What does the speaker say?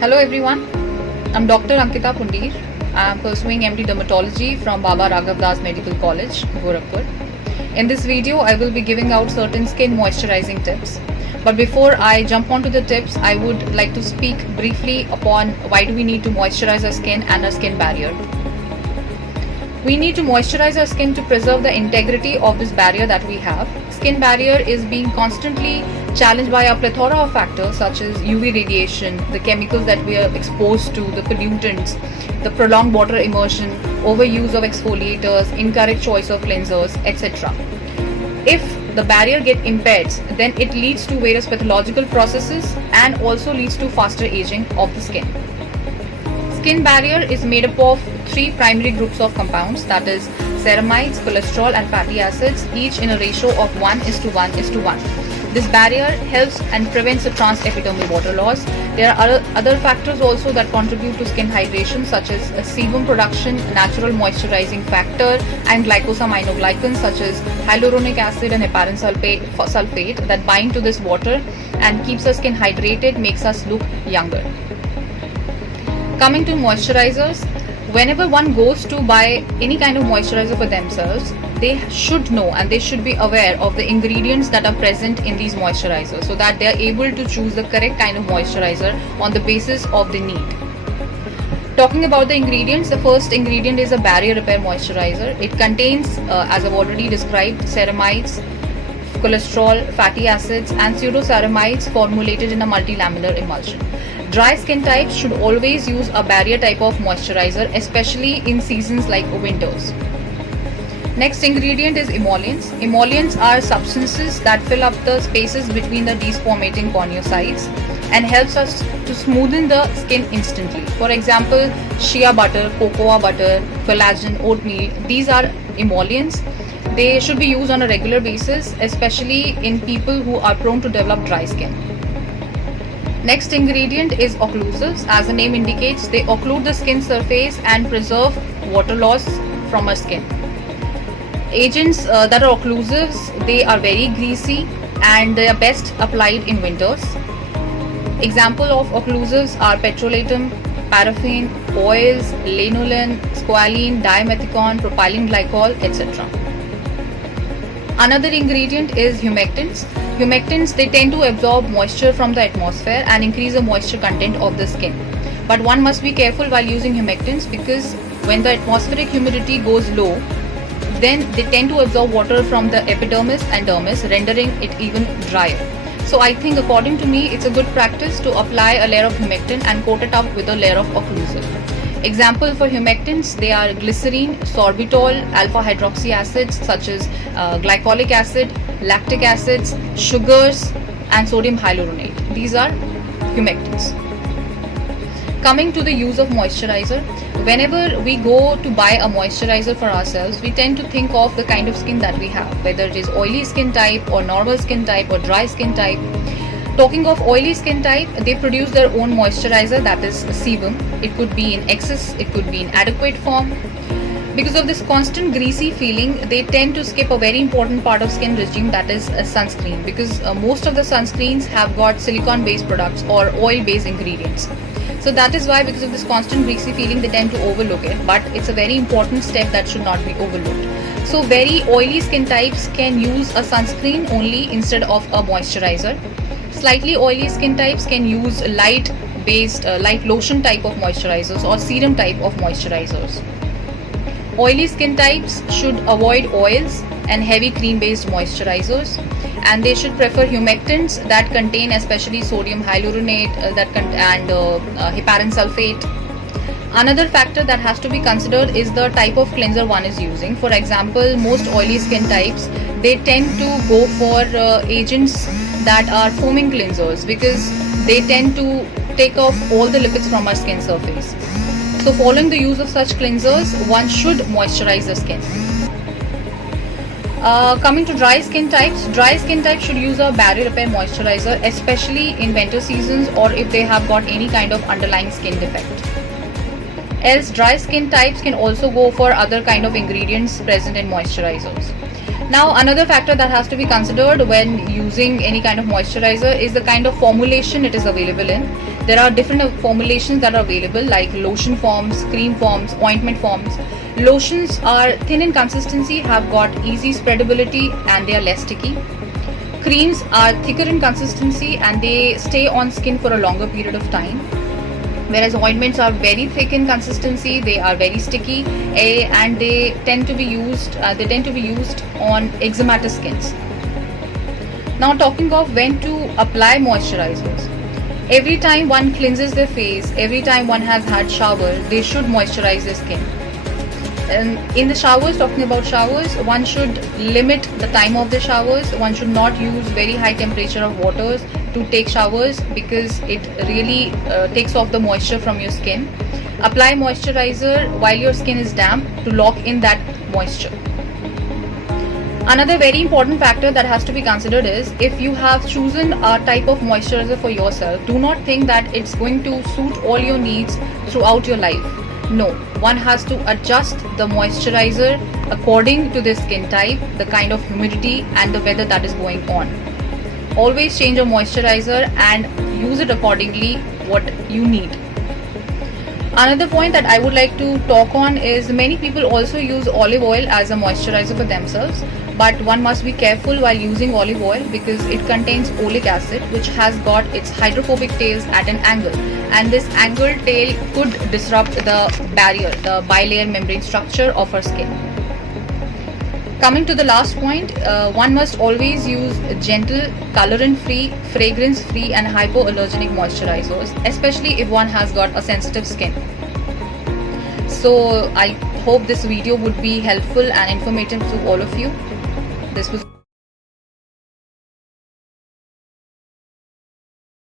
Hello everyone, I'm Dr. Ankita Pundir. I am pursuing MD Dermatology from Baba Raghav Das Medical College, Gorakhpur. In this video, I will be giving out certain skin moisturizing tips. But before I jump onto the tips, I would like to speak briefly upon why do we need to moisturize our skin and our skin barrier. We need to moisturize our skin to preserve the integrity of this barrier that we have. Skin barrier is being constantly challenged by a plethora of factors such as UV radiation, the chemicals that we are exposed to, the pollutants, the prolonged water immersion, overuse of exfoliators, incorrect choice of cleansers, etc. If the barrier gets impaired, then it leads to various pathological processes and also leads to faster aging of the skin. Skin barrier is made up of three primary groups of compounds, that is ceramides, cholesterol and fatty acids, each in a ratio of 1:1:1. This barrier helps and prevents the transepidermal water loss. There are other factors also that contribute to skin hydration such as sebum production, natural moisturizing factor and glycosaminoglycans such as hyaluronic acid and heparan sulfate that bind to this water and keeps our skin hydrated, makes us look younger. Coming to moisturizers, whenever one goes to buy any kind of moisturizer for themselves, they should know and they should be aware of the ingredients that are present in these moisturizers so that they are able to choose the correct kind of moisturizer on the basis of the need. Talking about the ingredients, the first ingredient is a barrier repair moisturizer. It contains, as I've already described, ceramides, cholesterol, fatty acids and pseudoceramides formulated in a multilaminar emulsion. Dry skin types should always use a barrier type of moisturizer, especially in seasons like winters. Next ingredient is emollients. Emollients are substances that fill up the spaces between the desquamating corneocytes and helps us to smoothen the skin instantly. For example, shea butter, cocoa butter, collagen, oatmeal, these are emollients. They should be used on a regular basis, especially in people who are prone to develop dry skin. Next ingredient is occlusives. As the name indicates, they occlude the skin surface and preserve water loss from our skin. Agents that are occlusives, they are very greasy and they are best applied in winters. Example of occlusives are petrolatum, paraffin, oils, lanolin, squalene, dimethicone, propylene glycol, etc. Another ingredient is humectants. Humectants, they tend to absorb moisture from the atmosphere and increase the moisture content of the skin. But one must be careful while using humectants because when the atmospheric humidity goes low, then they tend to absorb water from the epidermis and dermis, rendering it even drier. So I think according to me, it's a good practice to apply a layer of humectant and coat it up with a layer of occlusive. Example for humectants, they are glycerine, sorbitol, alpha hydroxy acids such as glycolic acid, lactic acids, sugars and sodium hyaluronate. These are humectants. Coming to the use of moisturizer, whenever we go to buy a moisturizer for ourselves, we tend to think of the kind of skin that we have, whether it is oily skin type or normal skin type or dry skin type. Talking of oily skin type, they produce their own moisturizer, that is sebum. It could be in excess, it could be in adequate form. Because of this constant greasy feeling, they tend to skip a very important part of skin regime, that is sunscreen, because most of the sunscreens have got silicone based products or oil based ingredients. So that is why, because of this constant greasy feeling, they tend to overlook it, but it's a very important step that should not be overlooked. So very oily skin types can use a sunscreen only instead of a moisturizer. Slightly oily skin types can use light lotion type of moisturizers or serum type of moisturizers. Oily skin types should avoid oils and heavy cream based moisturizers, and they should prefer humectants that contain especially sodium hyaluronate and heparan sulfate. Another factor that has to be considered is the type of cleanser one is using. For example, most oily skin types, they tend to go for agents that are foaming cleansers because they tend to take off all the lipids from our skin surface. So following the use of such cleansers, one should moisturize the skin. Coming to dry skin types should use a barrier repair moisturizer, especially in winter seasons or if they have got any kind of underlying skin defect. Else dry skin types can also go for other kind of ingredients present in moisturizers. Now, another factor that has to be considered when using any kind of moisturizer is the kind of formulation it is available in. There are different formulations that are available, like lotion forms, cream forms, ointment forms. Lotions are thin in consistency, have got easy spreadability, and they are less sticky. Creams are thicker in consistency and they stay on skin for a longer period of time. Whereas ointments are very thick in consistency, they are very sticky, and they tend to be used on eczematous skins. Now, talking of when to apply moisturizers. Every time one cleanses their face, every time one has had shower, they should moisturize their skin. And in the showers, talking about showers, one should limit the time of the showers. One should not use very high temperature of waters to take showers, because it really takes off the moisture from your skin. Apply moisturizer while your skin is damp to lock in that moisture. Another very important factor that has to be considered is, if you have chosen a type of moisturizer for yourself, do not think that it's going to suit all your needs throughout your life. No, one has to adjust the moisturizer according to the skin type, the kind of humidity and the weather that is going on. Always change your moisturizer and use it accordingly what you need. Another point that I would like to talk on is, many people also use olive oil as a moisturizer for themselves, but one must be careful while using olive oil, because it contains oleic acid, which has got its hydrophobic tails at an angle, and this angled tail could disrupt the barrier, the bilayer membrane structure of our skin. Coming to the last point, one must always use gentle, colorant-free, fragrance-free and hypoallergenic moisturizers, especially if one has got a sensitive skin. So I hope this video would be helpful and informative to all of you. This was